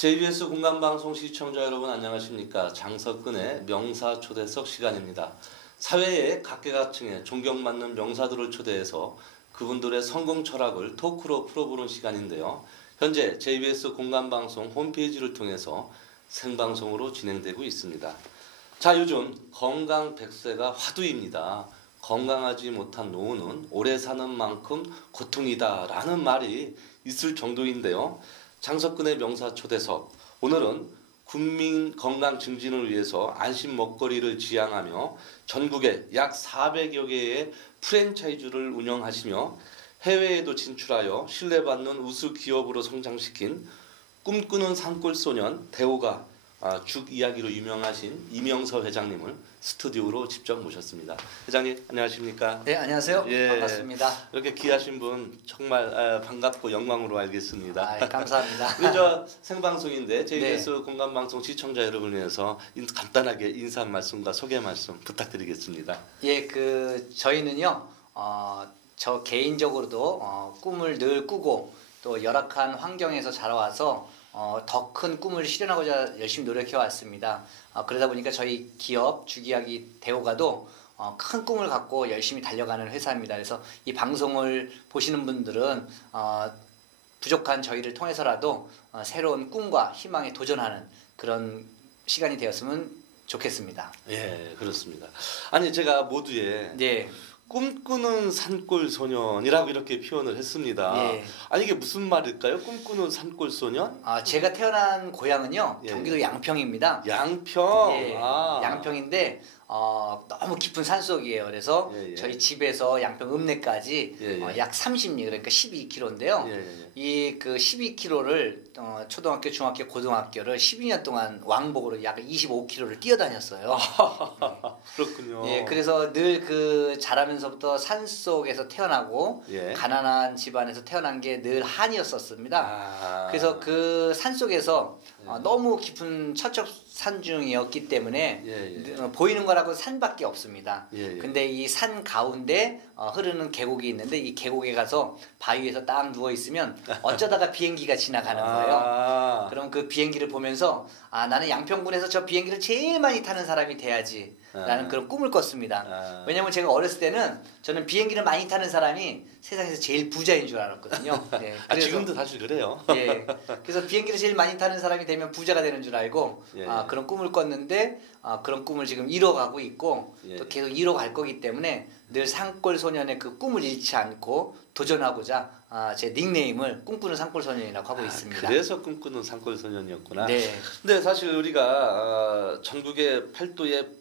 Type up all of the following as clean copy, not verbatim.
JBS 공감방송 시청자 여러분 안녕하십니까. 장석근의 명사초대석 시간입니다. 사회의 각계각층의 존경받는 명사들을 초대해서 그분들의 성공 철학을 토크로 풀어보는 시간인데요. 현재 JBS 공감방송 홈페이지를 통해서 생방송으로 진행되고 있습니다. 자, 요즘 건강 100세가 화두입니다. 건강하지 못한 노후는 오래 사는 만큼 고통이다 라는 말이 있을 정도인데요. 장석근의 명사초대석, 오늘은 국민 건강 증진을 위해서 안심 먹거리를 지향하며 전국에 약 400여 개의 프랜차이즈를 운영하시며 해외에도 진출하여 신뢰받는 우수 기업으로 성장시킨 꿈꾸는 산골소년 대호가 죽 이야기로 유명하신 이명서 회장님을 스튜디오로 직접 모셨습니다. 회장님 안녕하십니까? 네, 안녕하세요. 예, 반갑습니다. 이렇게 귀하신 분 정말 반갑고 영광으로 알겠습니다. 감사합니다. 우리 저 생방송인데 JBS 네. 공감방송 시청자 여러분을 위해서 간단하게 인사 말씀과 소개 말씀 부탁드리겠습니다. 예, 저희는요, 저 개인적으로도 꿈을 늘 꾸고 또 열악한 환경에서 자라와서 더 큰 꿈을 실현하고자 열심히 노력해 왔습니다. 그러다 보니까 저희 기업 주기하기 대호가도 큰 꿈을 갖고 열심히 달려가는 회사입니다. 그래서 이 방송을 보시는 분들은 부족한 저희를 통해서라도 새로운 꿈과 희망에 도전하는 그런 시간이 되었으면 좋겠습니다. 예, 그렇습니다. 아니 제가 모두에 네. 꿈꾸는 산골 소년이라고 이렇게 표현을 했습니다. 예. 아니 이게 무슨 말일까요? 꿈꾸는 산골 소년? 제가 태어난 고향은요, 경기도 양평입니다. 양평. 예, 양평인데 너무 깊은 산속이에요. 그래서 저희 집에서 양평 읍내까지 약 30리 그러니까 12km인데요. 이 12km를 초등학교, 중학교, 고등학교를 12년 동안 왕복으로 약 25km를 뛰어다녔어요. 그렇군요. 예, 그래서 늘 자라면서부터 산속에서 태어나고 가난한 집안에서 태어난 게 늘 한이었었습니다. 그래서 그 산속에서 너무 깊은 척척산중이었기 때문에 보이는 거라고 산밖에 없습니다. 근데 이 산 가운데 흐르는 계곡이 있는데 이 계곡에 가서 바위에서 딱 누워 있으면 어쩌다가 비행기가 지나가는 거예요. 그럼 그 비행기를 보면서 나는 양평군에서 저 비행기를 제일 많이 타는 사람이 돼야지 라는 그런 꿈을 꿨습니다. 왜냐면 제가 어렸을 때는 저는 비행기를 많이 타는 사람이 세상에서 제일 부자인 줄 알았거든요. 네, 그래서, 지금도 사실 그래요. 예, 그래서 비행기를 제일 많이 타는 사람이 되면 부자가 되는 줄 알고 그런 꿈을 꿨는데 그런 꿈을 지금 이뤄가고 있고 또 계속 이뤄갈 거기 때문에 늘 산골 소년의 그 꿈을 잃지 않고 도전하고자 제 닉네임을 꿈꾸는 산골 소년이라고 하고 있습니다. 그래서 꿈꾸는 산골 소년이었구나. 네. 근데 사실 우리가 전국의 팔도에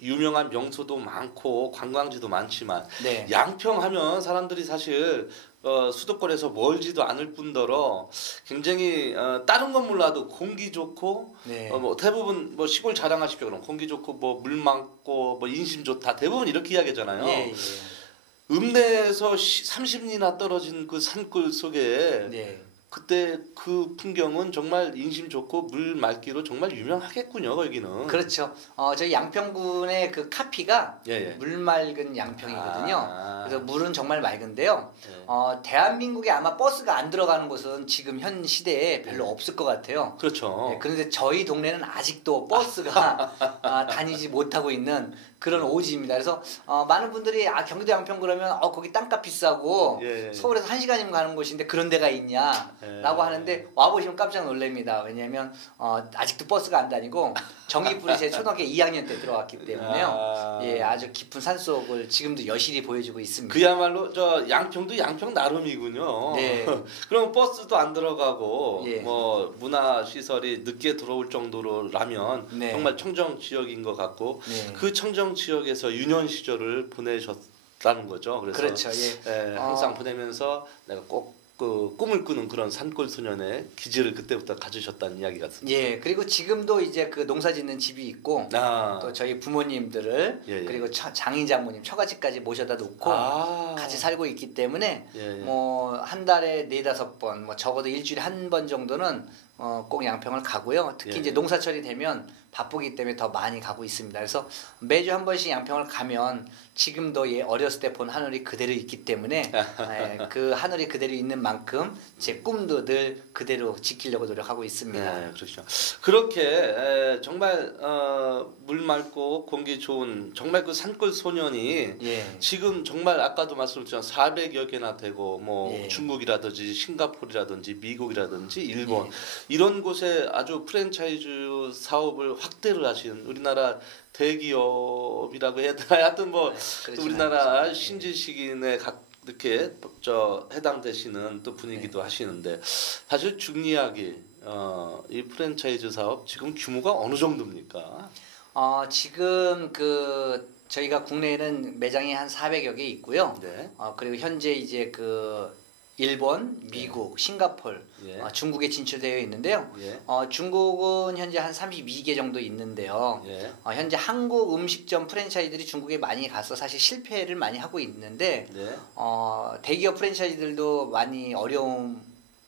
유명한 명소도 많고 관광지도 많지만 양평하면 사람들이 사실 수도권에서 멀지도 않을 뿐더러 굉장히 다른 건 몰라도 공기 좋고 뭐 대부분 뭐 시골 자랑하십시오. 그럼 공기 좋고 뭐 물 많고 뭐 인심 좋다 대부분 이렇게 이야기하잖아요. 읍내에서 30리나 떨어진 그 산골 속에 그때 그 풍경은 정말 인심 좋고 물 맑기로 정말 유명하겠군요, 여기는. 그렇죠. 저희 양평군의 그 카피가 물 맑은 양평이거든요. 그래서 물은 정말 맑은데요. 대한민국에 아마 버스가 안 들어가는 곳은 지금 현 시대에 별로 없을 것 같아요. 그렇죠. 그런데 저희 동네는 아직도 버스가 다니지 못하고 있는 그런 오지입니다. 그래서 많은 분들이 경기도 양평 그러면 거기 땅값 비싸고 서울에서 1시간이면 가는 곳인데 그런 데가 있냐 라고 하는데 와보시면 깜짝 놀랍니다. 왜냐하면 아직도 버스가 안 다니고 전기불이 제 초등학교 2학년 때 들어왔기 때문에요. 아주 깊은 산속을 지금도 여실히 보여주고 있습니다. 그야말로 저 양평도 양평 나름이군요. 그럼 버스도 안 들어가고 뭐 문화 시설이 늦게 들어올 정도로라면 정말 청정 지역인 것 같고 그 청정 지역에서 유년 시절을 보내셨다는 거죠. 그래서 그렇죠. 항상 보내면서 내가 꼭 그 꿈을 꾸는 그런 산골 소년의 기질을 그때부터 가지셨다는 이야기 같습니다. 그리고 지금도 이제 그 농사짓는 집이 있고 또 저희 부모님들을 그리고 장인 장모님 처가집까지 모셔다 놓고 같이 살고 있기 때문에 뭐 한 달에 4-5번 뭐 적어도 일주일에 한 번 정도는 꼭 양평을 가고요. 특히 예. 이제 농사철이 되면 바쁘기 때문에 더 많이 가고 있습니다. 그래서 매주 한 번씩 양평을 가면 지금도 어렸을 때 본 하늘이 그대로 있기 때문에 그 하늘이 그대로 있는 만큼 제 꿈도 늘 그대로 지키려고 노력하고 있습니다. 네, 그렇죠. 그렇게 정말 물 맑고 공기 좋은 정말 그 산골 소년이 예. 지금 정말 아까도 말씀드렸지만 400여 개나 되고 뭐 예. 중국이라든지 싱가포르라든지 미국이라든지 일본 예. 이런 곳에 아주 프랜차이즈 사업을 확대를 하신 우리나라 대기업이라고 해야 되나 하여튼 뭐 우리나라 신지식인에 이렇게 해당되시는 또 분이기도 네. 하시는데 사실 중리학이 이 프랜차이즈 사업 지금 규모가 어느 정도입니까? 지금 저희가 국내에는 매장이 한 400여 개 있고요. 네. 그리고 현재 이제 일본, 미국, 예. 싱가포르, 예. 중국에 진출되어 있는데요. 예. 중국은 현재 한 32개 정도 있는데요. 예. 현재 한국 음식점 프랜차이즈들이 중국에 많이 가서 사실 실패를 많이 하고 있는데 예. 대기업 프랜차이즈들도 많이 어려움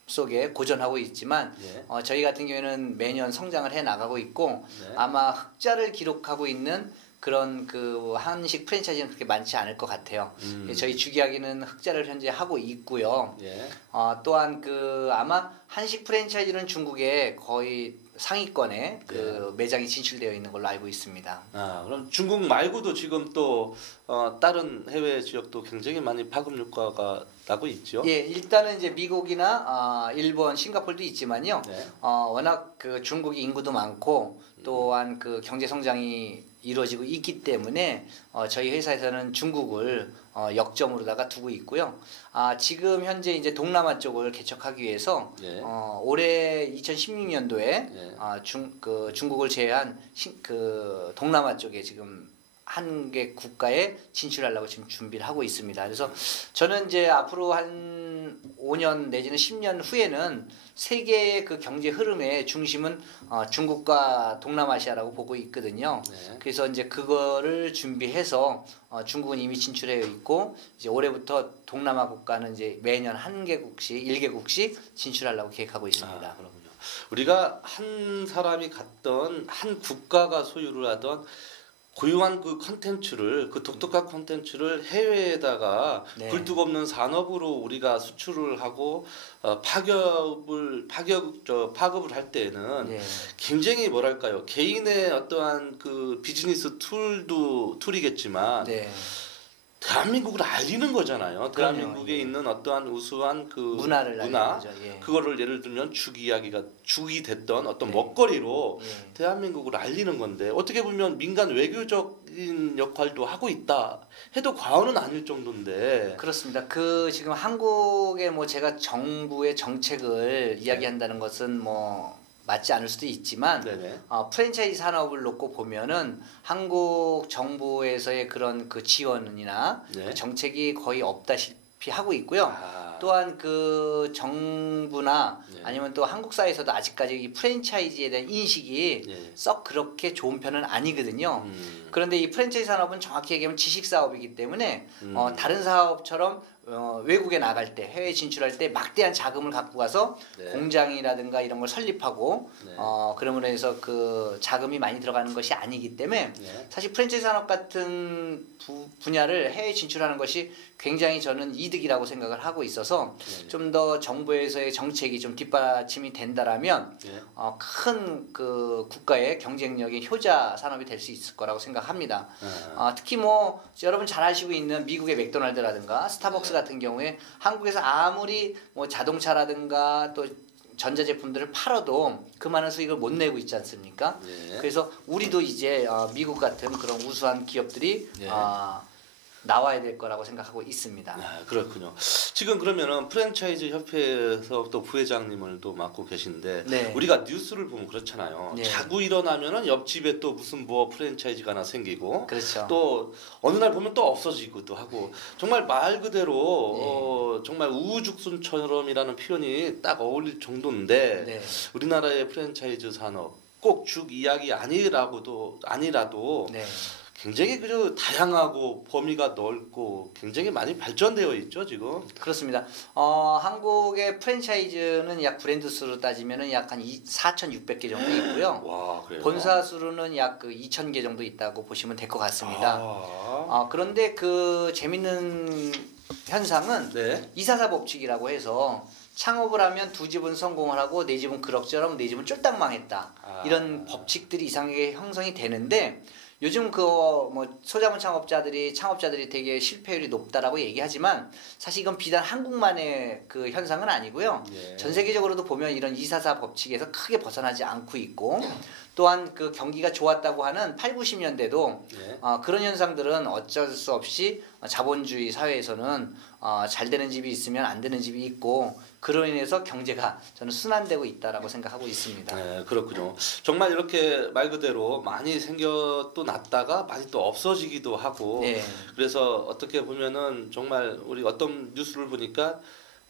속에 고전하고 있지만 예. 저희 같은 경우에는 매년 성장을 해 나가고 있고 예. 아마 흑자를 기록하고 있는 그런 한식 프랜차이즈는 그렇게 많지 않을 것 같아요. 저희 주기하기는 흑자를 현재 하고 있고요. 예. 또한 아마 한식 프랜차이즈는 중국에 거의 상위권에 매장이 진출되어 있는 걸로 알고 있습니다. 그럼 중국 말고도 지금 또 다른 해외 지역도 굉장히 많이 파급 효과가 나고 있죠. 예, 일단은 이제 미국이나 일본, 싱가포르도 있지만요. 네. 워낙 중국이 인구도 많고 또한 경제 성장이 이루어지고 있기 때문에 저희 회사에서는 중국을 역점으로다가 두고 있고요. 지금 현재 이제 동남아 쪽을 개척하기 위해서 예. 올해 2016년도에 예. 중국을 제외한 동남아 쪽에 지금 한 개 국가에 진출하려고 지금 준비를 하고 있습니다. 그래서 저는 이제 앞으로 한 5년 내지는 10년 후에는 세계의 경제 흐름의 중심은 중국과 동남아시아라고 보고 있거든요. 네. 그래서 이제 그거를 준비해서 중국은 이미 진출해 있고 이제 올해부터 동남아 국가는 이제 매년 한 개국씩 1개국씩 진출하려고 계획하고 있습니다. 그렇군요. 우리가 한 사람이 갔던 한 국가가 소유를 하던 고유한 컨텐츠를 독특한 컨텐츠를 해외에다가 네. 굴뚝 없는 산업으로 우리가 수출을 하고 파급을 할 때에는 네. 굉장히 뭐랄까요 개인의 어떠한 비즈니스 툴이겠지만 네. 대한민국을 알리는 거잖아요. 대한민국에 있는 어떠한 우수한 문화 예. 그거를 예를 들면 죽이 됐던 어떤 네. 먹거리로 예. 대한민국을 알리는 건데 어떻게 보면 민간 외교적인 역할도 하고 있다 해도 과언은 아닐 정도인데 그렇습니다. 지금 한국의 제가 정부의 정책을 이야기한다는 것은 맞지 않을 수도 있지만 프랜차이즈 산업을 놓고 보면은 한국 정부에서의 그런 지원이나 네. 정책이 거의 없다시피 하고 있고요. 또한 정부나 아니면 또 한국 사회에서도 아직까지 이 프랜차이즈에 대한 인식이 썩 그렇게 좋은 편은 아니거든요. 그런데 이 프랜차이즈 산업은 정확히 얘기하면 지식 사업이기 때문에 다른 사업처럼 외국에 나갈 때 해외 진출할 때 막대한 자금을 갖고 가서 네. 공장이라든가 이런 걸 설립하고 네. 그러므로 해서 자금이 많이 들어가는 것이 아니기 때문에 네. 사실 프랜차이즈 산업 같은 분야를 해외 진출하는 것이 굉장히 저는 이득이라고 생각을 하고 있어서 네. 좀 더 정부에서의 정책이 좀 뒷받침이 된다라면 네. 큰 국가의 경쟁력의 효자 산업이 될 수 있을 거라고 생각합니다. 특히 여러분 잘 아시고 있는 미국의 맥도날드라든가 스타벅스 같은 경우에 한국에서 아무리 자동차라든가 또 전자제품들을 팔아도 그 많은 수익을 못 내고 있지 않습니까? 네. 그래서 우리도 이제 미국 같은 그런 우수한 기업들이 네. 나와야 될 거라고 생각하고 있습니다. 그렇군요. 지금 그러면은 프랜차이즈 협회에서 또 부회장님을 또 맡고 계신데 네. 우리가 뉴스를 보면 그렇잖아요. 네. 자고 일어나면은 옆집에 또 무슨 프랜차이즈가 하나 생기고 그렇죠. 또 어느 날 보면 또 없어지기도 하고 정말 말 그대로 정말 우후죽순처럼이라는 표현이 딱 어울릴 정도인데 네. 우리나라의 프랜차이즈 산업 꼭 죽 이야기 아니라도 네. 굉장히 그 다양하고 범위가 넓고 굉장히 많이 발전되어 있죠 지금. 그렇습니다. 한국의 프랜차이즈는 약 브랜드 수로 따지면은 약 한 4,600개 정도 있고요. 와, 그래요? 본사 수로는 약 2,000개 정도 있다고 보시면 될 것 같습니다. 그런데 그 재밌는 현상은 네. 244 법칙이라고 해서 창업을 하면 두 집은 성공을 하고 네 집은 그럭저럭 네 집은 쫄딱 망했다. 이런 법칙들이 이상하게 형성이 되는데 요즘 그 뭐 소자본 창업자들이 되게 실패율이 높다라고 얘기하지만 사실 이건 비단 한국만의 그 현상은 아니고요. 예. 전 세계적으로도 보면 이런 244 법칙에서 크게 벗어나지 않고 있고 또한 그 경기가 좋았다고 하는 8, 90년대도 예. 그런 현상들은 어쩔 수 없이 자본주의 사회에서는 잘 되는 집이 있으면 안 되는 집이 있고 그로 인해서 경제가 저는 순환되고 있다라고 생각하고 있습니다. 네, 그렇군요. 정말 이렇게 말 그대로 많이 생겨 또 났다가 많이 또 없어지기도 하고 네. 그래서 어떻게 보면은 정말 우리 어떤 뉴스를 보니까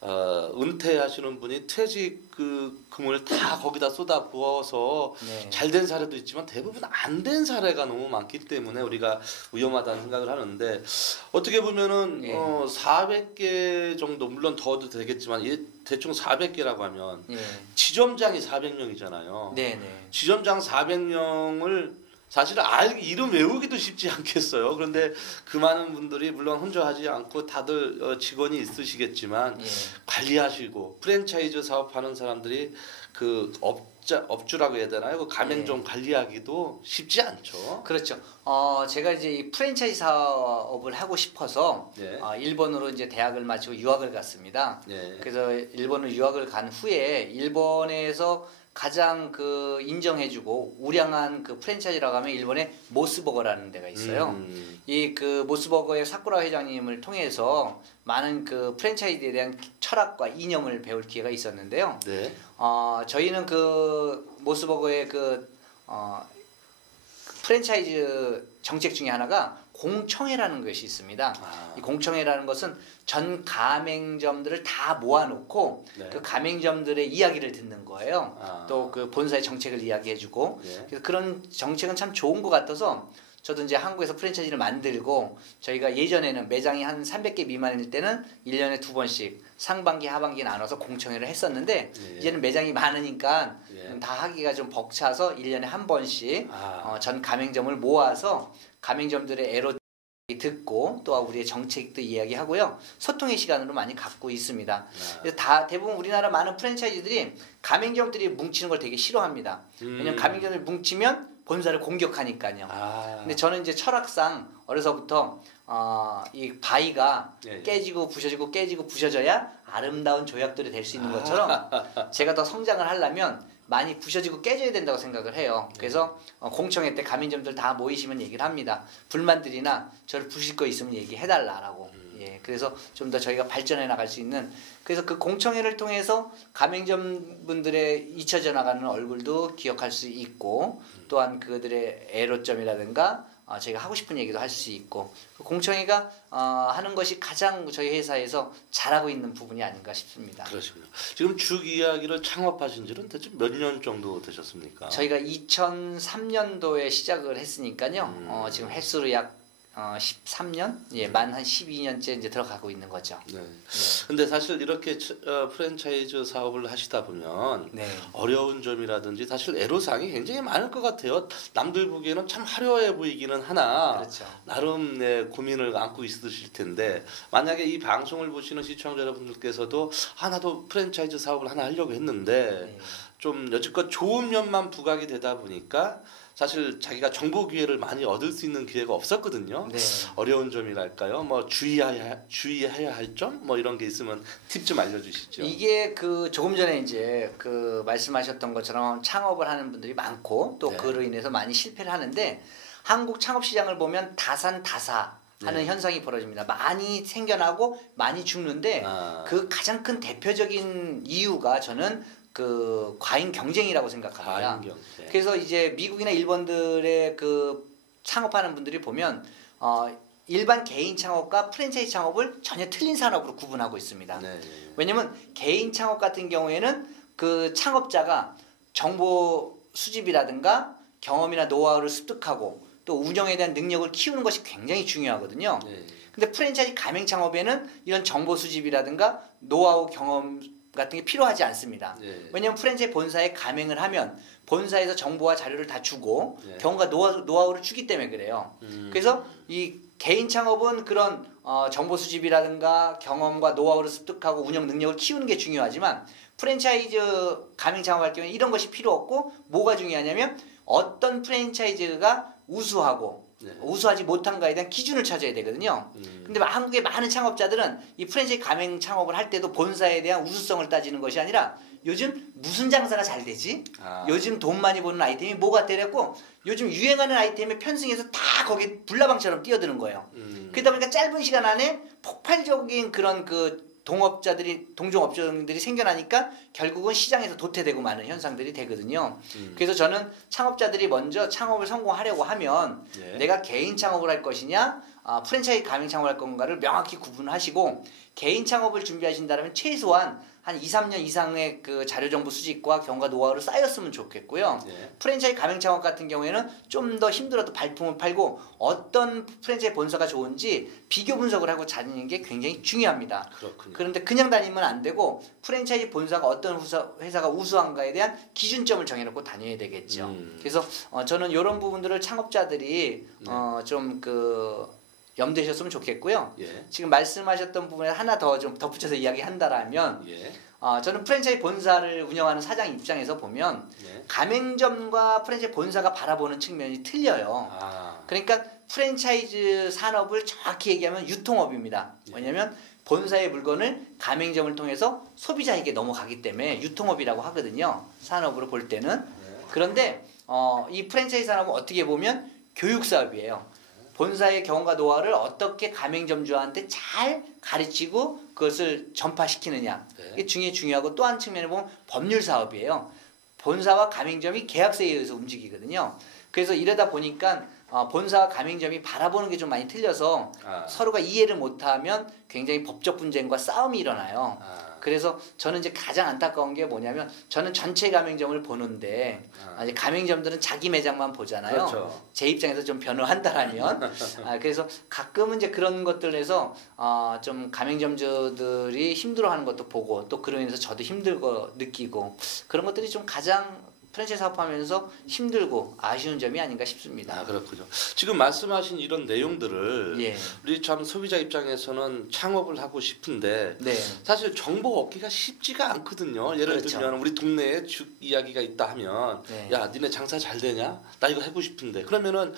은퇴하시는 분이 퇴직금을 다 거기다 쏟아 부어서 네. 잘된 사례도 있지만 대부분 안 된 사례가 너무 많기 때문에 우리가 위험하다는 생각을 하는데 어떻게 보면은 네. 400개 정도 물론 더도 되겠지만 대충 400개라고 하면 네. 지점장이 400명이잖아요. 네, 네. 지점장 400명을 사실 이름 외우기도 쉽지 않겠어요. 그런데 그 많은 분들이 물론 혼자 하지 않고 다들 직원이 있으시겠지만 예. 관리하시고 프랜차이즈 사업하는 사람들이 그 업주라고 해야 되나요? 그 가맹점 예. 관리하기도 쉽지 않죠. 그렇죠. 제가 이제 이 프랜차이즈 사업을 하고 싶어서 예. 일본으로 이제 대학을 마치고 유학을 갔습니다. 예. 그래서 일본으로 유학을 간 후에 일본에서 가장 그 인정해주고 우량한 그 프랜차이즈라고 하면 일본의 모스버거라는 데가 있어요. 이 그 모스버거의 사쿠라 회장님을 통해서 많은 그 프랜차이즈에 대한 철학과 이념을 배울 기회가 있었는데요. 네. 저희는 그 모스버거의 프랜차이즈 정책 중에 하나가 공청회라는 것이 있습니다. 이 공청회라는 것은 전 가맹점들을 다 모아놓고 네. 그 가맹점들의 이야기를 듣는 거예요. 또 그 본사의 정책을 이야기해주고 네. 그래서 그런 정책은 참 좋은 것 같아서 저도 이제 한국에서 프랜차이즈를 만들고 저희가 예전에는 매장이 한 300개 미만일 때는 1년에 2번씩 상반기 하반기 나눠서 공청회를 했었는데 예. 이제는 매장이 많으니까 예. 다 하기가 좀 벅차서 1년에 한 번씩 전 가맹점을 모아서 가맹점들의 애로 듣고 또 우리의 정책도 이야기하고요. 소통의 시간으로 많이 갖고 있습니다. 그래서 대부분 우리나라 많은 프랜차이즈들이 가맹점들이 뭉치는 걸 되게 싫어합니다. 왜냐면 가맹점을 뭉치면 본사를 공격하니까요. 근데 저는 이제 철학상 어려서부터 이 바위가 깨지고 부셔지고 깨지고 부셔져야 아름다운 조약들이 될 수 있는 것처럼 제가 더 성장을 하려면 많이 부셔지고 깨져야 된다고 생각을 해요. 그래서 공청회 때 가맹점들 다 모이시면 얘기를 합니다. 불만들이나 저를 부실 거 있으면 얘기해달라라고. 예, 그래서 좀 더 저희가 발전해 나갈 수 있는 그래서 그 공청회를 통해서 가맹점 분들의 잊혀져 나가는 얼굴도 기억할 수 있고 또한 그들의 애로점이라든가 저희가 하고 싶은 얘기도 할 수 있고 그 공청회가 하는 것이 가장 저희 회사에서 잘하고 있는 부분이 아닌가 싶습니다. 그러시군요. 지금 죽 이야기를 창업하신 지는 대체 몇 년 정도 되셨습니까? 저희가 2003년도에 시작을 했으니까요. 지금 횟수로 약 13년? 예, 만 한 12년째 이제 들어가고 있는 거죠. 네. 근데 사실 이렇게 프랜차이즈 사업을 하시다 보면 네. 어려운 점이라든지 사실 애로사항이 굉장히 많을 것 같아요. 남들 보기에는 참 화려해 보이기는 하나 그렇죠. 나름 고민을 안고 있으실 텐데 만약에 이 방송을 보시는 시청자 여러분들께서도 나도 프랜차이즈 사업을 하나 하려고 했는데 좀 여지껏 좋은 면만 부각이 되다 보니까 사실 자기가 정보 기회를 많이 얻을 수 있는 기회가 없었거든요. 네. 어려운 점이랄까요? 뭐 주의해야 할 점 뭐 이런 게 있으면 팁 좀 알려주시죠. 이게 그 조금 전에 이제 그 말씀하셨던 것처럼 창업을 하는 분들이 많고 또 그로 인해서 많이 실패를 하는데 한국 창업 시장을 보면 다산다사 하는 현상이 벌어집니다. 많이 생겨나고 많이 죽는데 그 가장 큰 대표적인 이유가 저는 그 과잉 경쟁이라고 생각합니다. 그래서 이제 미국이나 일본들의 그 창업하는 분들이 보면 일반 개인 창업과 프랜차이즈 창업을 전혀 틀린 산업으로 구분하고 있습니다. 왜냐면 개인 창업 같은 경우에는 그 창업자가 정보 수집이라든가 경험이나 노하우를 습득하고 또 운영에 대한 능력을 키우는 것이 굉장히 중요하거든요. 근데 프랜차이즈 가맹 창업에는 이런 정보 수집이라든가 노하우 경험 같은 게 필요하지 않습니다. 왜냐하면 프랜차이즈 본사에 가맹을 하면 본사에서 정보와 자료를 다 주고 경험과 노하우를 주기 때문에 그래요. 그래서 이 개인 창업은 그런 정보 수집이라든가 경험과 노하우를 습득하고 운영 능력을 키우는 게 중요하지만 프랜차이즈 가맹 창업할 경우에 이런 것이 필요 없고 뭐가 중요하냐면 어떤 프랜차이즈가 우수하고 우수하지 못한가에 대한 기준을 찾아야 되거든요. 근데 한국의 많은 창업자들은 이 프랜차이즈 가맹 창업을 할 때도 본사에 대한 우수성을 따지는 것이 아니라 요즘 무슨 장사가 잘 되지? 요즘 돈 많이 버는 아이템이 뭐가 때렸고 요즘 유행하는 아이템에 편승해서 다 거기 불나방처럼 뛰어드는 거예요. 그러다 보니까 짧은 시간 안에 폭발적인 그런 그 동종업종들이 생겨나니까 결국은 시장에서 도태되고 마는 현상들이 되거든요. 그래서 저는 창업자들이 먼저 창업을 성공하려고 하면 내가 개인 창업을 할 것이냐 프랜차이즈 가맹 창업을 할 건가를 명확히 구분하시고 개인 창업을 준비하신다면 최소한 한 2, 3년 이상의 그 자료정보 수집과 경과 노하우를 쌓였으면 좋겠고요. 프랜차이즈 가맹 창업 같은 경우에는 좀 더 힘들어도 발품을 팔고 어떤 프랜차이즈 본사가 좋은지 비교 분석을 하고 다니는 게 굉장히 중요합니다. 그렇군요. 그런데 그냥 다니면 안 되고 프랜차이즈 본사가 어떤 회사가 우수한가에 대한 기준점을 정해놓고 다녀야 되겠죠. 그래서 저는 이런 부분들을 창업자들이 좀 염두하셨으면 좋겠고요. 지금 말씀하셨던 부분에 하나 더 좀 덧붙여서 이야기한다라면 저는 프랜차이즈 본사를 운영하는 사장 입장에서 보면 가맹점과 프랜차이즈 본사가 바라보는 측면이 틀려요. 그러니까 프랜차이즈 산업을 정확히 얘기하면 유통업입니다. 왜냐하면 본사의 물건을 가맹점을 통해서 소비자에게 넘어가기 때문에 유통업이라고 하거든요. 산업으로 볼 때는. 그런데 이 프랜차이즈 산업은 어떻게 보면 교육사업이에요. 본사의 경험과 노하우를 어떻게 가맹점주한테 잘 가르치고 그것을 전파시키느냐. 이게 중요하고 또 한 측면에 보면 법률 사업이에요. 본사와 가맹점이 계약서에 의해서 움직이거든요. 그래서 이러다 보니까 본사와 가맹점이 바라보는 게 좀 많이 틀려서 서로가 이해를 못하면 굉장히 법적 분쟁과 싸움이 일어나요. 그래서 저는 이제 가장 안타까운 게 뭐냐면 저는 전체 가맹점을 보는데 이제 가맹점들은 자기 매장만 보잖아요. 그렇죠. 제 입장에서 좀 변호한다라면 그래서 가끔은 이제 그런 것들에서 좀 가맹점주들이 힘들어하는 것도 보고 또 그로 인해서 저도 힘들고 느끼고 그런 것들이 좀 가장 프랜차이즈 사업하면서 힘들고 아쉬운 점이 아닌가 싶습니다. 그렇군요. 지금 말씀하신 이런 내용들을 우리 참 소비자 입장에서는 창업을 하고 싶은데 사실 정보 얻기가 쉽지가 않거든요. 예를 들면 우리 동네에 이야기가 있다 하면 야 니네 장사 잘 되냐? 나 이거 하고 싶은데 그러면은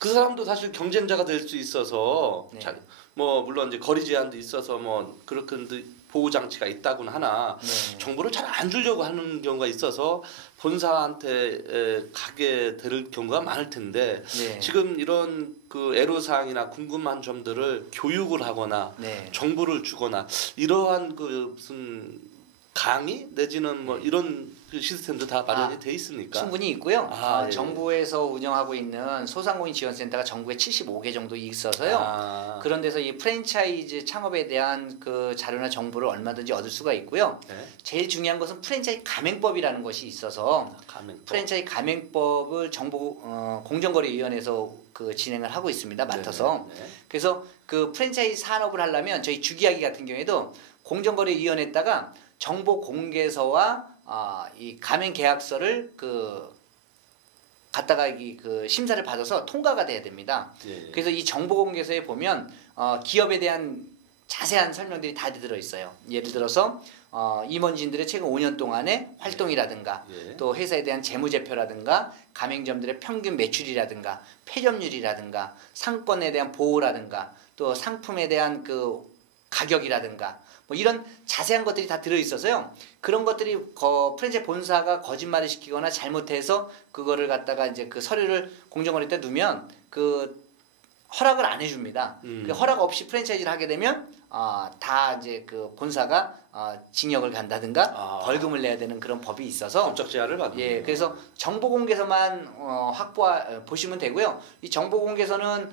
그 사람도 사실 경쟁자가 될 수 있어서 뭐 물론 이제 거리 제한도 있어서 뭐 그렇게 보호 장치가 있다고는 하나 정보를 잘 안 주려고 하는 경우가 있어서 본사한테 가게 될 경우가 많을 텐데 지금 이런 그 애로사항이나 궁금한 점들을 교육을 하거나 정보를 주거나 이러한 그 무슨 강의 내지는 뭐 이런 그 시스템도 다 마련이 돼 있습니까? 충분히 있고요. 정부에서 운영하고 있는 소상공인 지원센터가 전국에 75개 정도 있어서요. 그런 데서 이 프랜차이즈 창업에 대한 그 자료나 정보를 얼마든지 얻을 수가 있고요. 제일 중요한 것은 프랜차이즈 가맹법이라는 것이 있어서 프랜차이즈 가맹법을 공정거래위원회에서 그 진행을 하고 있습니다. 맡아서. 그래서 그 프랜차이즈 산업을 하려면 저희 주기하기 같은 경우에도 공정거래위원회에다가 정보 공개서와 이 가맹 계약서를 갖다가 그 심사를 받아서 통과가 돼야 됩니다. 그래서 이 정보 공개서에 보면 기업에 대한 자세한 설명들이 다 들어 있어요. 예를 들어서 임원진들의 최근 5년 동안의 활동이라든가 또 회사에 대한 재무제표라든가 가맹점들의 평균 매출이라든가 폐점률이라든가 상권에 대한 보호라든가 또 상품에 대한 그 가격이라든가 뭐 이런 자세한 것들이 다 들어있어서요. 그런 것들이 프랜차이즈 본사가 거짓말을 시키거나 잘못해서 그거를 갖다가 이제 그 서류를 공정거래 때 두면 그 허락을 안 해줍니다. 그 허락 없이 프랜차이즈를 하게 되면 다 이제 그 본사가 징역을 간다든가 벌금을 내야 되는 그런 법이 있어서 법적 제한을 받는. 그래서 정보 공개서만 보시면 되고요. 이 정보 공개서는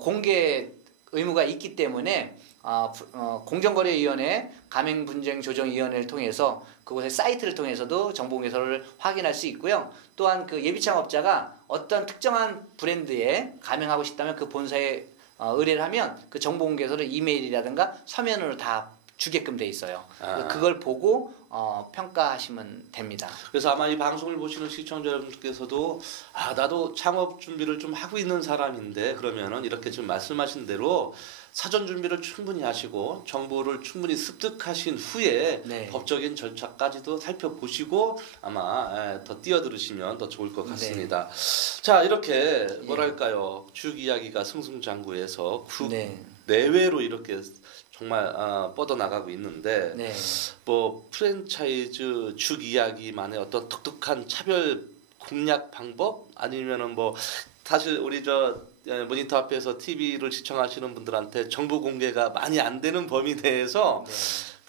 공개 의무가 있기 때문에 공정거래위원회 가맹분쟁조정위원회를 통해서 그곳의 사이트를 통해서도 정보공개서를 확인할 수 있고요. 또한 그 예비창업자가 어떤 특정한 브랜드에 가맹하고 싶다면 그 본사에 의뢰를 하면 그 정보공개서를 이메일이라든가 서면으로 다 주게끔 돼 있어요. 그걸 보고 평가하시면 됩니다. 그래서 아마 이 방송을 보시는 시청자 여러분께서도 나도 창업 준비를 좀 하고 있는 사람인데 그러면은 이렇게 지금 말씀하신 대로 사전 준비를 충분히 하시고 정보를 충분히 습득하신 후에 네. 법적인 절차까지도 살펴보시고 아마 더 뛰어들으시면 더 좋을 것 같습니다. 네. 자, 이렇게 뭐랄까요, 쭉 이야기가 승승장구해서 내외로 이렇게 정말 뻗어나가고 있는데 네. 뭐 프랜차이즈 쭉 이야기만의 어떤 독특한 차별 공략 방법 아니면은 뭐 사실 우리 모니터 앞에서 TV를 시청하시는 분들한테 정보 공개가 많이 안 되는 범위 내에서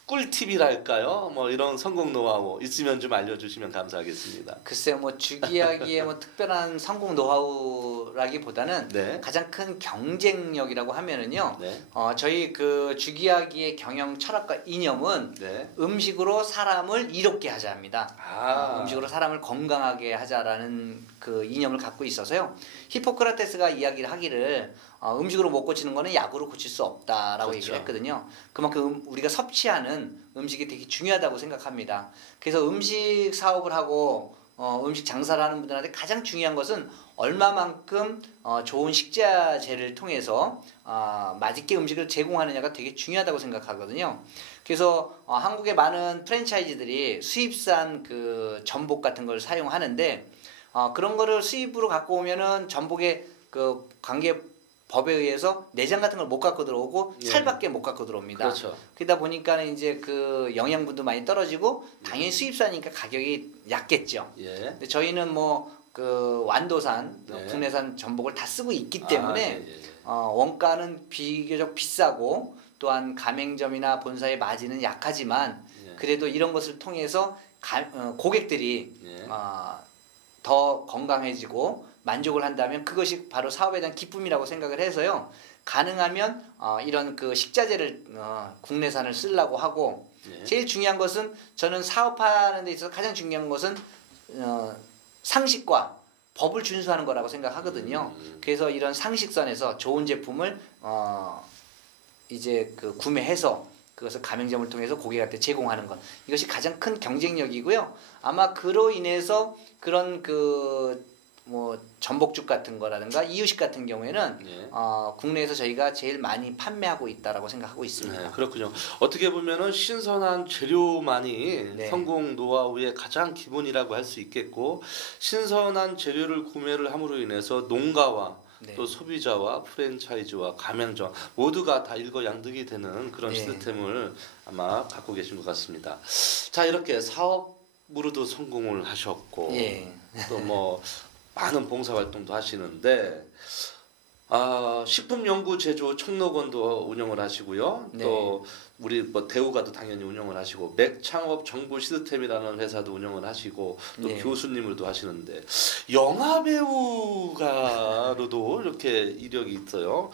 꿀팁이랄까요? 뭐 이런 성공 노하우 있으면 좀 알려주시면 감사하겠습니다. 글쎄요, 뭐 주기하기에 뭐 특별한 성공 노하우라기보다는 네. 가장 큰 경쟁력이라고 하면은요. 네. 저희 그 주기하기의 경영 철학과 이념은 네. 음식으로 사람을 이롭게 하자입니다. 음식으로 사람을 건강하게 하자라는 그 이념을 갖고 있어서요. 히포크라테스가 이야기를 하기를 음식으로 못 고치는 거는 약으로 고칠 수 없다라고 그렇죠. 얘기를 했거든요. 그만큼 우리가 섭취하는 음식이 되게 중요하다고 생각합니다. 그래서 음식 사업을 하고 음식 장사를 하는 분들한테 가장 중요한 것은 얼마만큼 좋은 식자재를 통해서 맛있게 음식을 제공하느냐가 되게 중요하다고 생각하거든요. 그래서 한국의 많은 프랜차이즈들이 수입산 그 전복 같은 걸 사용하는데 그런 거를 수입으로 갖고 오면은 전복의 그 관계 법에 의해서 내장 같은 걸 못 갖고 들어오고 살밖에 못 갖고 들어옵니다. 그렇죠. 그러다 보니까 이제 그 영양분도 많이 떨어지고 당연히 수입산이니까 가격이 약겠죠. 근데 저희는 뭐 그 완도산, 국내산 전복을 다 쓰고 있기 때문에 원가는 비교적 비싸고 또한 가맹점이나 본사의 마진은 약하지만 그래도 이런 것을 통해서 고객들이 더 건강해지고 만족을 한다면 그것이 바로 사업에 대한 기쁨이라고 생각을 해서요. 가능하면 이런 그 식자재를 국내산을 쓰려고 하고 제일 중요한 것은 저는 사업하는 데 있어서 가장 중요한 것은 상식과 법을 준수하는 거라고 생각하거든요. 그래서 이런 상식선에서 좋은 제품을 이제 그 구매해서 그것을 가맹점을 통해서 고객한테 제공하는 것, 이것이 가장 큰 경쟁력이고요. 아마 그로 인해서 그런 그 뭐 전복죽 같은 거라든가 이유식 같은 경우에는 국내에서 저희가 제일 많이 판매하고 있다라고 생각하고 있습니다. 네, 그렇군요. 어떻게 보면은 신선한 재료만이 성공 노하우의 가장 기본이라고 할 수 있겠고, 신선한 재료를 구매를 함으로 인해서 농가와 또 소비자와 프랜차이즈와 가맹점 모두가 다 일거양득이 되는 그런 시스템을 아마 갖고 계신 것 같습니다. 자, 이렇게 사업으로도 성공을 하셨고 또 뭐 많은 봉사활동도 하시는데 식품연구제조 청록원도 운영을 하시고요. 또 우리 뭐 대우가도 당연히 운영을 하시고 맥창업 정보 시스템이라는 회사도 운영을 하시고 또 교수님으로도 하시는데 영화배우가로도 이렇게 이력이 있어요.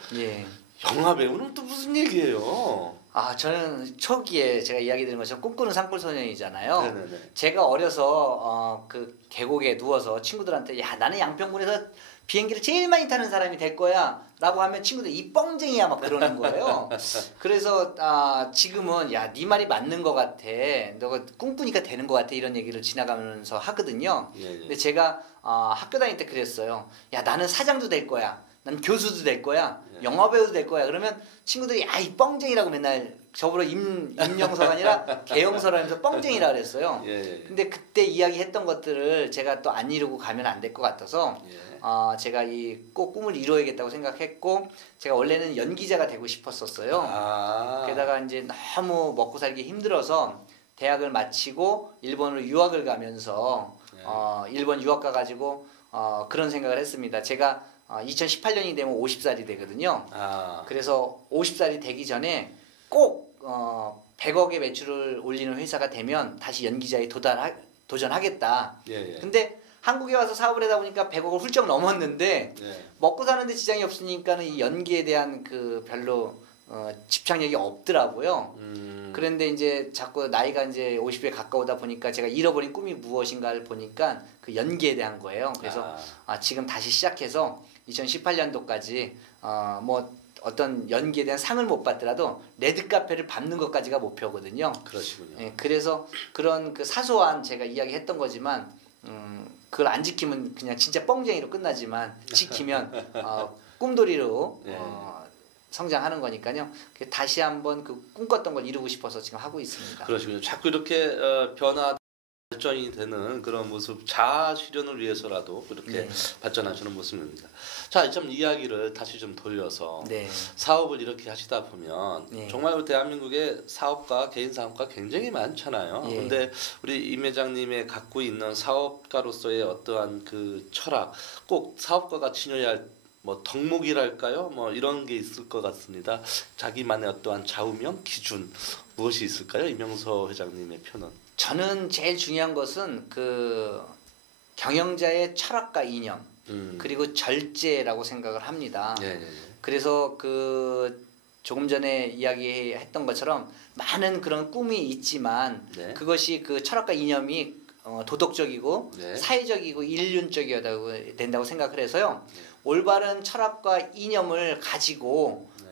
영화배우는 또 무슨 얘기예요? 저는 초기에 제가 이야기 드린 것처럼 꿈꾸는 산골소년이잖아요. 네네네. 제가 어려서 그 계곡에 누워서 친구들한테 야 나는 양평군에서 비행기를 제일 많이 타는 사람이 될 거야 라고 하면 친구들이 이 뻥쟁이야 막 그러는 거예요. 그래서 지금은 야 네 말이 맞는 것 같아, 너가 꿈꾸니까 되는 것 같아, 이런 얘기를 지나가면서 하거든요. 근데 제가 학교 다닐 때 그랬어요. 야 나는 사장도 될 거야, 난 교수도 될 거야, 영화배우도 될 거야. 그러면 친구들이 야 이 뻥쟁이라고 맨날 저보러 임영서가 아니라 개영서라면서 뻥쟁이라 그랬어요. 근데 그때 이야기했던 것들을 제가 또 안 이루고 가면 안 될 것 같아서 제가 이 꼭 꿈을 이루어야겠다고 생각했고, 제가 원래는 연기자가 되고 싶었었어요. 게다가 이제 너무 먹고 살기 힘들어서 대학을 마치고 일본으로 유학을 가면서 일본 유학 가가지고 그런 생각을 했습니다. 제가 2018년이 되면 50살이 되거든요. 그래서 50살이 되기 전에 꼭 100억의 매출을 올리는 회사가 되면 다시 연기자에 도전하겠다. 근데 한국에 와서 사업을 하다 보니까 100억을 훌쩍 넘었는데 네. 먹고 사는데 지장이 없으니까는 이 연기에 대한 그 별로 집착력이 없더라고요. 그런데 이제 자꾸 나이가 이제 50에 가까우다 보니까 제가 잃어버린 꿈이 무엇인가를 보니까 그 연기에 대한 거예요. 그래서 지금 다시 시작해서 2018년도까지 뭐 어떤 연기에 대한 상을 못 받더라도 레드카펫을 밟는 것까지가 목표거든요. 그러시군요. 예, 그래서 그런 그 사소한 제가 이야기했던 거지만 그걸 안 지키면 그냥 진짜 뻥쟁이로 끝나지만 지키면 꿈돌이로 네. 성장하는 거니까요. 다시 한번 그 꿈꿨던 걸 이루고 싶어서 지금 하고 있습니다. 그러시군요. 자꾸 이렇게 변화 발전이 되는 그런 모습, 자아 실현을 위해서라도 이렇게 네. 발전하시는 모습입니다. 자, 좀 이야기를 다시 좀 돌려서 네. 사업을 이렇게 하시다 보면 네. 정말 대한민국에 사업가, 개인 사업가 굉장히 많잖아요. 예. 근데 우리 임 회장님의 갖고 있는 사업가로서의 어떠한 그 철학, 꼭 사업가가 지녀야 할 뭐 덕목이랄까요? 뭐 이런 게 있을 것 같습니다. 자기만의 어떠한 좌우명, 기준 무엇이 있을까요? 이명서 회장님의 표는? 저는 제일 중요한 것은 그 경영자의 철학과 이념 그리고 절제라고 생각을 합니다. 네. 그래서 그 조금 전에 이야기했던 것처럼 많은 그런 꿈이 있지만 네. 그것이 그 철학과 이념이 도덕적이고 네. 사회적이고 인륜적이어야 된다고 생각을 해서요. 네. 올바른 철학과 이념을 가지고 네.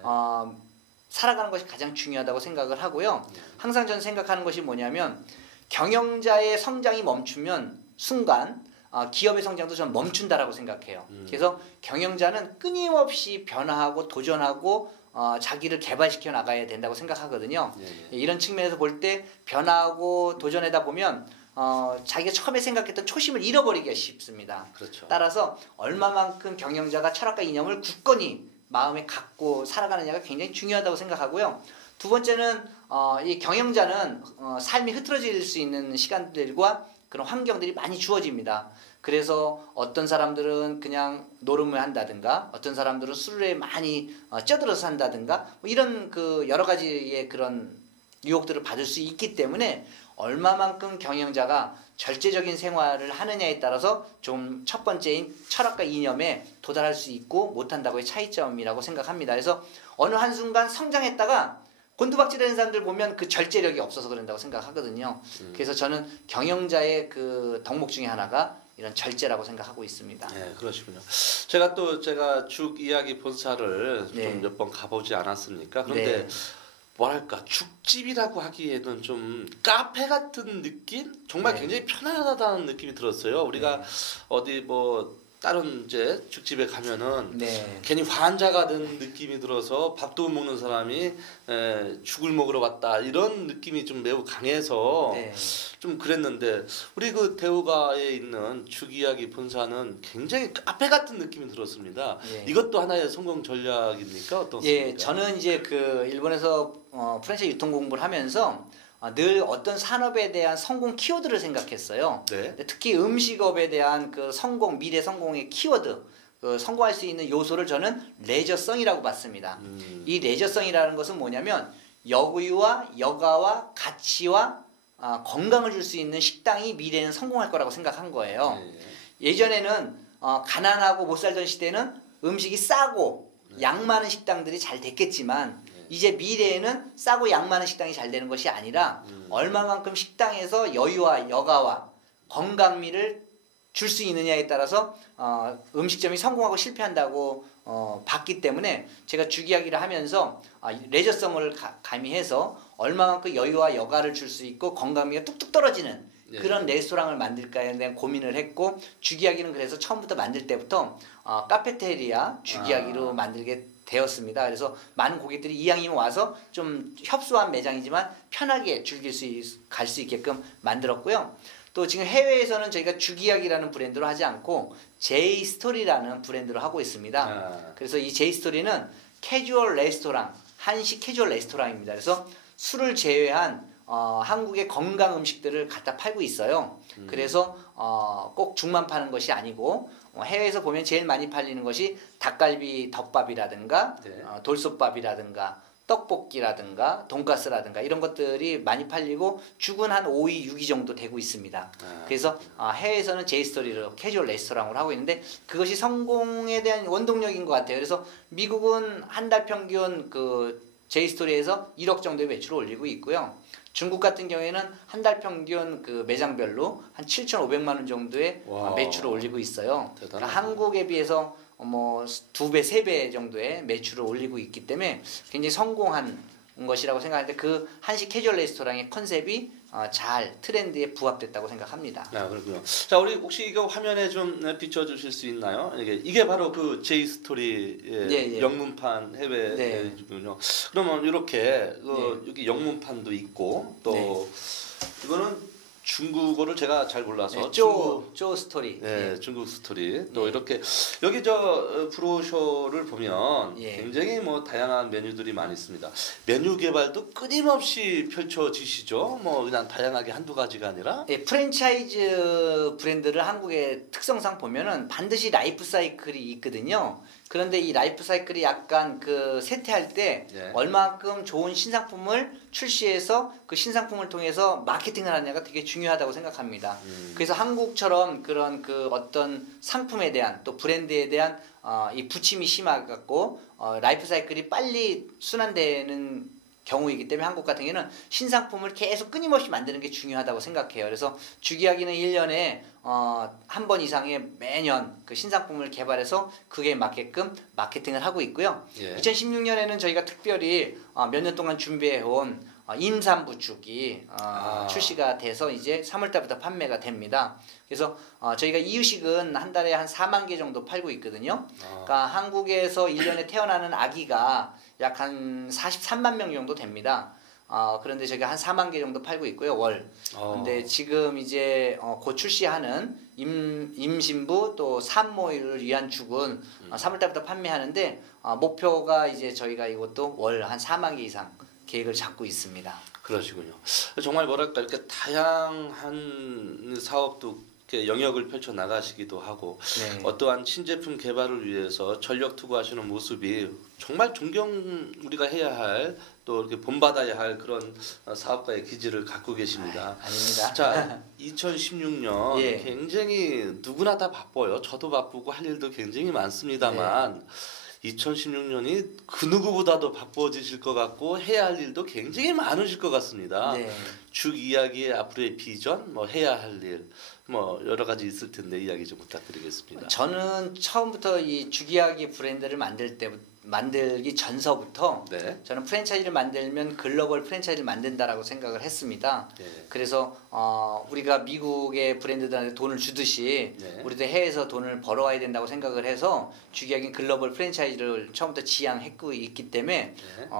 살아가는 것이 가장 중요하다고 생각을 하고요. 네. 항상 저는 생각하는 것이 뭐냐면 경영자의 성장이 멈추면 순간 기업의 성장도 저는 멈춘다라고 생각해요. 그래서 경영자는 끊임없이 변화하고 도전하고 자기를 개발시켜 나가야 된다고 생각하거든요. 이런 측면에서 볼 때 변화하고 도전하다 보면 자기가 처음에 생각했던 초심을 잃어버리기가 쉽습니다. 그렇죠. 따라서 얼마만큼 경영자가 철학과 이념을 굳건히 마음에 갖고 살아가느냐가 굉장히 중요하다고 생각하고요. 두 번째는 이 경영자는 삶이 흐트러질 수 있는 시간들과 그런 환경들이 많이 주어집니다. 그래서 어떤 사람들은 그냥 노름을 한다든가 어떤 사람들은 술에 많이 쪄들어서 산다든가 뭐 이런 그 여러 가지의 그런 유혹들을 받을 수 있기 때문에 얼마만큼 경영자가 절제적인 생활을 하느냐에 따라서 좀 첫 번째인 철학과 이념에 도달할 수 있고 못한다고의 차이점이라고 생각합니다. 그래서 어느 한순간 성장했다가 곤두박질하는 사람들 보면 그 절제력이 없어서 그런다고 생각하거든요. 그래서 저는 경영자의 그 덕목 중에 하나가 이런 절제라고 생각하고 있습니다. 네, 그러시군요. 제가 죽 이야기 본사를 네. 좀 몇 번 가보지 않았습니까? 그런데 네. 뭐랄까 죽집이라고 하기에는 좀 카페 같은 느낌? 정말 네. 굉장히 편안하다는 느낌이 들었어요. 우리가 네. 어디 뭐 다른 이제 죽집에 가면은 네. 괜히 환자가 된 느낌이 들어서 밥도 못 먹는 사람이 죽을 먹으러 왔다 이런 느낌이 좀 매우 강해서 네. 좀 그랬는데 우리 그 대우가에 있는 죽이야기 본사는 굉장히 카페 같은 느낌이 들었습니다. 예. 이것도 하나의 성공 전략입니까? 어떻습니까? 예, 저는 이제 그 일본에서 프랜차이즈 유통 공부를 하면서 늘 어떤 산업에 대한 성공 키워드를 생각했어요. 네. 특히 음식업에 대한 그 성공, 미래 성공의 키워드, 그 성공할 수 있는 요소를 저는 레저성이라고 봤습니다. 이 레저성이라는 것은 뭐냐면 여유와 여가와 가치와 건강을 줄 수 있는 식당이 미래에는 성공할 거라고 생각한 거예요. 예전에는 가난하고 못 살던 시대는 음식이 싸고 양 많은 식당들이 잘 됐겠지만 이제 미래에는 싸고 양 많은 식당이 잘 되는 것이 아니라 얼마만큼 식당에서 여유와 여가와 건강미를 줄 수 있느냐에 따라서 음식점이 성공하고 실패한다고 봤기 때문에 제가 주기하기를 하면서 레저성을 가미해서 얼마만큼 여유와 여가를 줄 수 있고 건강미가 뚝뚝 떨어지는 그런 레스토랑을 만들까에 대한 고민을 했고 주기하기는 그래서 처음부터 만들 때부터 카페테리아 주기하기로 만들게 되었습니다. 그래서 많은 고객들이 이왕이면 와서 좀 협소한 매장이지만 편하게 즐길 갈 수 있게끔 만들었고요. 또 지금 해외에서는 저희가 주기약이라는 브랜드로 하지 않고 제이스토리라는 브랜드로 하고 있습니다. 그래서 이 제이스토리는 캐주얼 레스토랑, 한식 캐주얼 레스토랑입니다. 그래서 술을 제외한 한국의 건강 음식들을 갖다 팔고 있어요. 그래서 꼭 죽만 파는 것이 아니고 해외에서 보면 제일 많이 팔리는 것이 닭갈비 덮밥이라든가 돌솥밥이라든가 떡볶이라든가 돈가스라든가 이런 것들이 많이 팔리고 죽은 한 5위, 6위 정도 되고 있습니다. 그래서 해외에서는 제이스토리를 캐주얼 레스토랑으로 하고 있는데 그것이 성공에 대한 원동력인 것 같아요. 그래서 미국은 한 달 평균 그 제이스토리에서 1억 정도의 매출을 올리고 있고요. 중국 같은 경우에는 한 달 평균 그 매장별로 한 7,500만 원 정도의 매출을 올리고 있어요. 그러니까 한국에 비해서 뭐 2배, 3배 정도의 매출을 올리고 있기 때문에 굉장히 성공한 것이라고 생각하는데 그 한식 캐주얼 레스토랑의 컨셉이 잘 트렌드에 부합됐다고 생각합니다. 아, 그렇군요. 자, 우리 혹시 이거 화면에 좀 비춰주실 수 있나요? 이게 바로 그 제이스토리의 영문판 해외군요. 그러면 이렇게 여기 영문판도 있고 또 이거는 중국어를 제가 잘 몰라서 쪼 스토리. 중국 스토리. 또 이렇게 여기 저 브로셔를 보면 굉장히 뭐 다양한 메뉴들이 많이 있습니다. 메뉴 개발도 끊임없이 펼쳐지시죠. 뭐 그냥 다양하게 한두 가지가 아니라. 프랜차이즈 브랜드를 한국의 특성상 보면은 반드시 라이프 사이클이 있거든요. 그런데 이 라이프 사이클이 약간 그 쇠퇴할 때 얼마큼 좋은 신상품을 출시해서 그 신상품을 통해서 마케팅을 하느냐가 되게 중요하다고 생각합니다. 그래서 한국처럼 그런 그 어떤 상품에 대한 또 브랜드에 대한 이 부침이 심해갖고 라이프 사이클이 빨리 순환되는 경우이기 때문에 한국 같은 경우는 신상품을 계속 끊임없이 만드는 게 중요하다고 생각해요. 그래서 주기하기는 1년에 한 번 이상의 매년 그 신상품을 개발해서 그게 맞게끔 마케팅을 하고 있고요. 2016년에는 저희가 특별히 몇 년 동안 준비해온 임산부죽이 출시가 돼서 이제 3월 달부터 판매가 됩니다. 그래서 저희가 이유식은 한 달에 한 4만 개 정도 팔고 있거든요. 그러니까 한국에서 1년에 태어나는 아기가 약 한 43만 명 정도 됩니다. 그런데 저희가 한 4만 개 정도 팔고 있고요, 월. 근데 지금 이제 곧 출시하는 임신부 또 산모를 위한 죽은 3월 달부터 판매하는데 목표가 이제 저희가 이것도 월 한 4만 개 이상 계획을 잡고 있습니다. 그러시군요. 정말 뭐랄까 이렇게 다양한 사업도 이렇게 영역을 펼쳐 나가시기도 하고 어떠한 신제품 개발을 위해서 전력 투구하시는 모습이 정말 우리가 해야 할 또 이렇게 본받아야 할 그런 사업가의 기질을 갖고 계십니다. 아닙니다. 자, 2016년 굉장히 누구나 다 바빠요. 저도 바쁘고 할 일도 굉장히 많습니다만 2016년이 그 누구보다도 바빠지실 것 같고 해야 할 일도 굉장히 많으실 것 같습니다. 죽 이야기의 앞으로의 비전, 뭐 해야 할 일, 뭐 여러 가지 있을 텐데 이야기 좀 부탁드리겠습니다. 저는 처음부터 이 죽 이야기 브랜드를 만들기 전서부터 저는 프랜차이즈를 만들면 글로벌 프랜차이즈를 만든다라고 생각을 했습니다. 그래서 우리가 미국의 브랜드들한테 돈을 주듯이 우리도 해외에서 돈을 벌어와야 된다고 생각을 해서 죽이야기 글로벌 프랜차이즈를 처음부터 지향했고 있기 때문에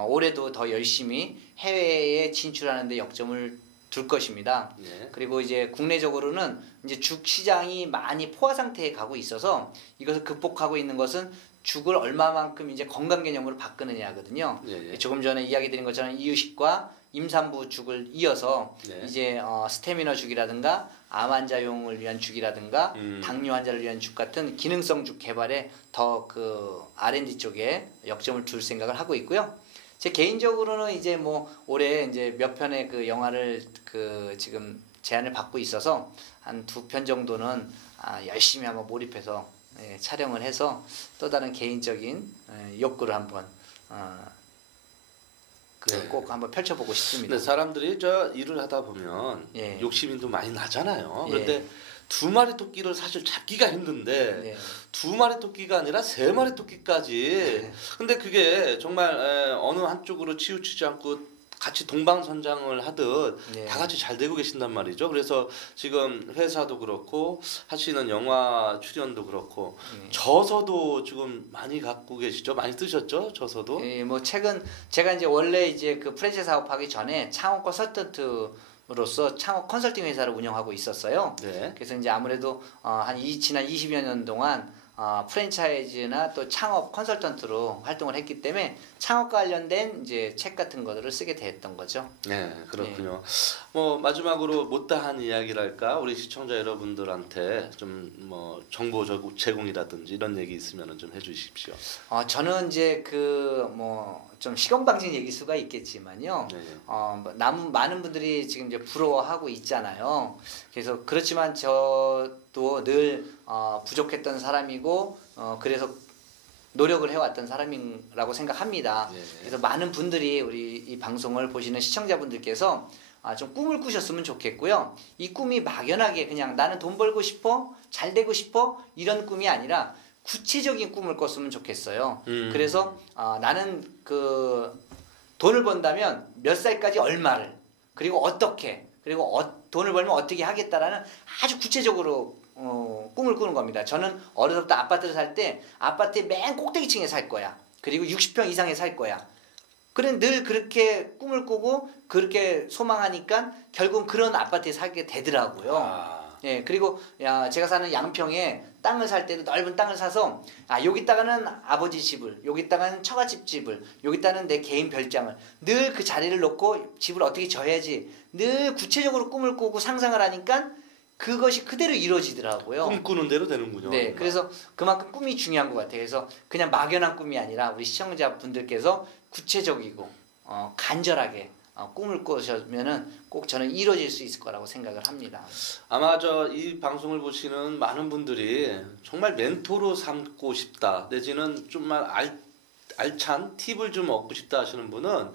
올해도 더 열심히 해외에 진출하는 데 역점을 둘 것입니다. 그리고 이제 국내적으로는 이제 죽 시장이 많이 포화 상태에 가고 있어서 이것을 극복하고 있는 것은 죽을 얼마만큼 이제 건강 개념으로 바꾸느냐거든요. 조금 전에 이야기 드린 것처럼 이유식과 임산부 죽을 이어서 이제 스태미너 죽이라든가 암 환자용을 위한 죽이라든가 당뇨 환자를 위한 죽 같은 기능성 죽 개발에 더 그 R&D 쪽에 역점을 둘 생각을 하고 있고요. 제 개인적으로는 이제 뭐 올해 이제 몇 편의 그 영화를 그 지금 제안을 받고 있어서 한 2편 정도는 열심히 한번 몰입해서 촬영을 해서 또 다른 개인적인 욕구를 한번 꼭 한번 펼쳐보고 싶습니다. 근데 사람들이 저 일을 하다 보면 욕심이 좀 많이 나잖아요. 그런데 2마리 토끼를 사실 잡기가 힘든데 2마리 토끼가 아니라 3마리 토끼까지 근데 그게 정말 어느 한쪽으로 치우치지 않고 같이 동방선장을 하듯 다 같이 잘 되고 계신단 말이죠. 그래서 지금 회사도 그렇고 하시는 영화 출연도 그렇고 저서도 지금 많이 갖고 계시죠? 많이 쓰셨죠? 저서도? 뭐 최근 제가 이제 원래 이제 그 프랜차이즈 사업하기 전에 창업 컨설턴트로서 창업 컨설팅 회사를 운영하고 있었어요. 그래서 이제 아무래도 지난 20여 년 동안 프랜차이즈나 또 창업 컨설턴트로 활동을 했기 때문에 창업 관련된 이제 책 같은 것들을 쓰게 됐던 거죠. 네, 그렇군요. 뭐 마지막으로 못다한 이야기랄까 우리 시청자 여러분들한테 좀 뭐 정보 제공이라든지 이런 얘기 있으면 좀 해주십시오. 저는 이제 그 뭐 좀 시건방진 얘기일 수가 있겠지만요. 네. 많은 분들이 지금 이제 부러워하고 있잖아요. 그래서 그렇지만 저도 늘 부족했던 사람이고 그래서 노력을 해왔던 사람이라고 생각합니다. 네. 그래서 많은 분들이 우리 이 방송을 보시는 시청자분들께서 좀 꿈을 꾸셨으면 좋겠고요. 이 꿈이 막연하게 그냥 나는 돈 벌고 싶어, 잘 되고 싶어 이런 꿈이 아니라 구체적인 꿈을 꿨으면 좋겠어요. 그래서 나는 그 돈을 번다면 몇 살까지 얼마를 그리고 어떻게 그리고 돈을 벌면 어떻게 하겠다라는 아주 구체적으로 꿈을 꾸는 겁니다. 저는 어렸을 때 아파트를 살 때 아파트의 맨 꼭대기층에 살 거야. 그리고 60평 이상에 살 거야. 그래 늘 그렇게 꿈을 꾸고 그렇게 소망하니까 결국은 그런 아파트에 살게 되더라고요. 예, 그리고 제가 사는 양평에 땅을 살 때도 넓은 땅을 사서 여기다가는 아버지 집을, 여기다가는 처갓집 집을, 여기다가는 내 개인 별장을 늘 그 자리를 놓고 집을 어떻게 져야지 늘 구체적으로 꿈을 꾸고 상상을 하니까 그것이 그대로 이루어지더라고요. 꿈꾸는 대로 되는군요. 네, 그래서 그만큼 꿈이 중요한 것 같아요. 그래서 그냥 막연한 꿈이 아니라 우리 시청자분들께서 구체적이고 간절하게 꿈을 꾸시면은 꼭 저는 이루어질 수 있을 거라고 생각을 합니다. 아마 이 방송을 보시는 많은 분들이 정말 멘토로 삼고 싶다 내지는 좀만 알찬 팁을 좀 얻고 싶다 하시는 분은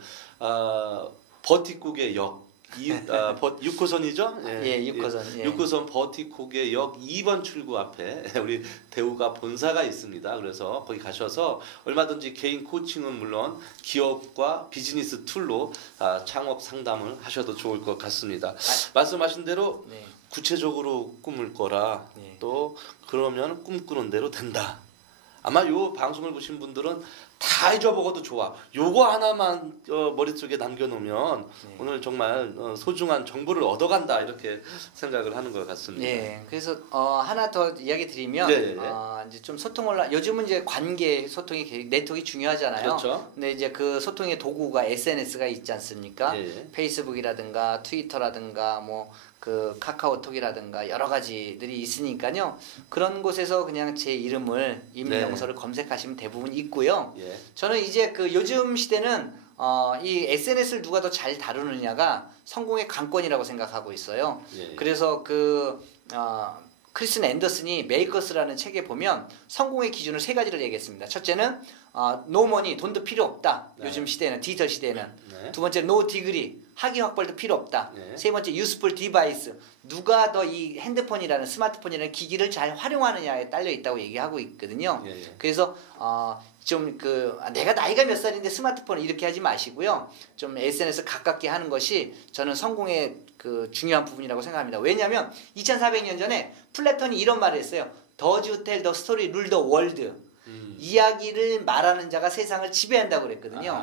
버티국의 역 6호선이죠? 예, 6호선. 예. 6호선 버티국의 역 2번 출구 앞에 우리 대우가 본사가 있습니다. 그래서 거기 가셔서 얼마든지 개인 코칭은 물론 기업과 비즈니스 툴로 창업 상담을 하셔도 좋을 것 같습니다. 말씀하신 대로 네. 구체적으로 꿈을 꿔라. 네. 또 그러면 꿈꾸는 대로 된다. 아마 요 방송을 보신 분들은 다 잊어먹어도 좋아. 요거 하나만 머릿속에 남겨놓으면 네. 오늘 정말 소중한 정보를 얻어간다 이렇게 생각을 하는 것 같습니다. 네, 그래서 하나 더 이야기 드리면 네. 이제 좀 요즘은 이제 관계 소통이 네트워크가 중요하잖아요. 그렇죠. 근데 이제 그 소통의 도구가 SNS가 있지 않습니까? 네. 페이스북이라든가 트위터라든가 뭐 그 카카오톡이라든가 여러 가지들이 있으니까요. 그런 곳에서 그냥 제 이름을 임명서를 검색하시면 대부분 있고요. 예. 저는 이제 그 요즘 시대는 이 SNS를 누가 더 잘 다루느냐가 성공의 관건이라고 생각하고 있어요. 예. 그래서 크리스틴 앤더슨이 메이커스라는 책에 보면 성공의 기준을 3가지를 얘기했습니다. 첫째는 no money, 돈도 필요 없다. 네. 요즘 시대에는, 디지털 시대에는. 네. 두 번째, no degree, 학위 확벌도 필요 없다. 네. 세 번째, useful device, 누가 더 이 핸드폰이라는 스마트폰이라는 기기를 잘 활용하느냐에 딸려 있다고 얘기하고 있거든요. 예. 그래서 좀 내가 나이가 몇 살인데 스마트폰을 이렇게 하지 마시고요. 좀 SNS 가깝게 하는 것이 저는 성공의 그 중요한 부분이라고 생각합니다. 왜냐하면 2400년 전에 플라톤이 이런 말을 했어요. Does you tell the story, rule the world. 이야기를 말하는 자가 세상을 지배한다고 그랬거든요.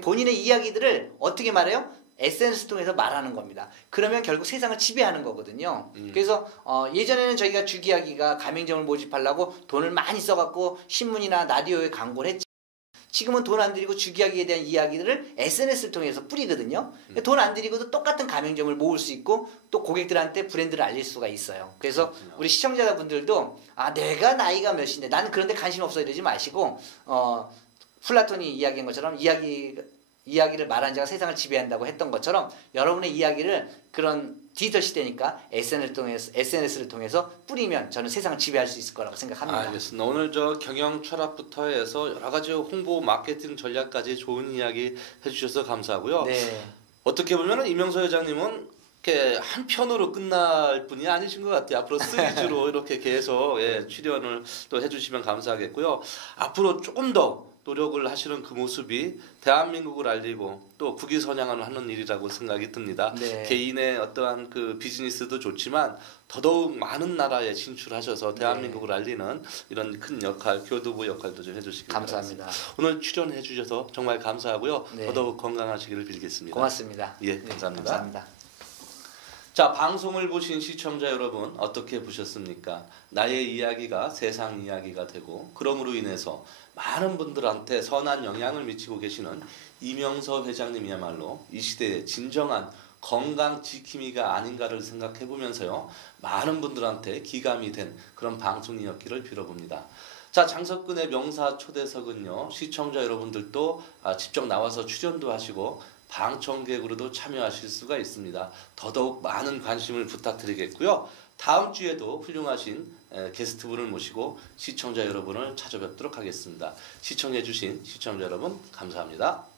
본인의 이야기들을 어떻게 말해요? SNS 통해서 말하는 겁니다. 그러면 결국 세상을 지배하는 거거든요. 그래서 예전에는 저희가 주기하기가 가맹점을 모집하려고 돈을 많이 써갖고 신문이나 라디오에 광고를 했죠. 지금은 돈 안 들이고 주기하기에 대한 이야기들을 SNS를 통해서 뿌리거든요. 돈 안 들이고도 똑같은 가맹점을 모을 수 있고 또 고객들한테 브랜드를 알릴 수가 있어요. 그래서 우리 시청자분들도 내가 나이가 몇인데 나는 그런 데 관심 없어 이러지 마시고 플라톤이 이야기한 것처럼 이야기를 말하는 자가 세상을 지배한다고 했던 것처럼 여러분의 이야기를 그런 디지털 시대니까 SNS를 통해서 뿌리면 저는 세상을 지배할 수 있을 거라고 생각합니다. 알겠습니다. 오늘 경영 철학부터 해서 여러 가지 홍보 마케팅 전략까지 좋은 이야기 해주셔서 감사하고요. 네. 어떻게 보면 이명서 회장님은 이렇게 한 편으로 끝날 분이 아니신 것 같아요. 앞으로 시리즈로 이렇게 계속 출연을 또 해주시면 감사하겠고요. 앞으로 조금 더 노력을 하시는 그 모습이 대한민국을 알리고 또 국위선양을 하는 일이라고 생각이 듭니다. 네. 개인의 어떠한 그 비즈니스도 좋지만 더더욱 많은 나라에 진출하셔서 대한민국을 알리는 이런 큰 역할, 교두보 역할도 좀 해주시기 감사합니다. 바랍니다. 오늘 출연해 주셔서 정말 감사하고요. 네. 더더욱 건강하시기를 빌겠습니다. 고맙습니다. 예, 감사합니다. 감사합니다. 자, 방송을 보신 시청자 여러분 어떻게 보셨습니까? 나의 이야기가 세상 이야기가 되고 그럼으로 인해서 많은 분들한테 선한 영향을 미치고 계시는 이명서 회장님이야말로 이 시대의 진정한 건강 지킴이가 아닌가를 생각해 보면서요. 많은 분들한테 기감이 된 그런 방송이었기를 빌어봅니다. 자, 장석근의 명사 초대석은요, 시청자 여러분들도 직접 나와서 출연도 하시고 방청객으로도 참여하실 수가 있습니다. 더더욱 많은 관심을 부탁드리겠고요. 다음 주에도 훌륭하신 게스트분을 모시고 시청자 여러분을 찾아뵙도록 하겠습니다. 시청해주신 시청자 여러분 감사합니다.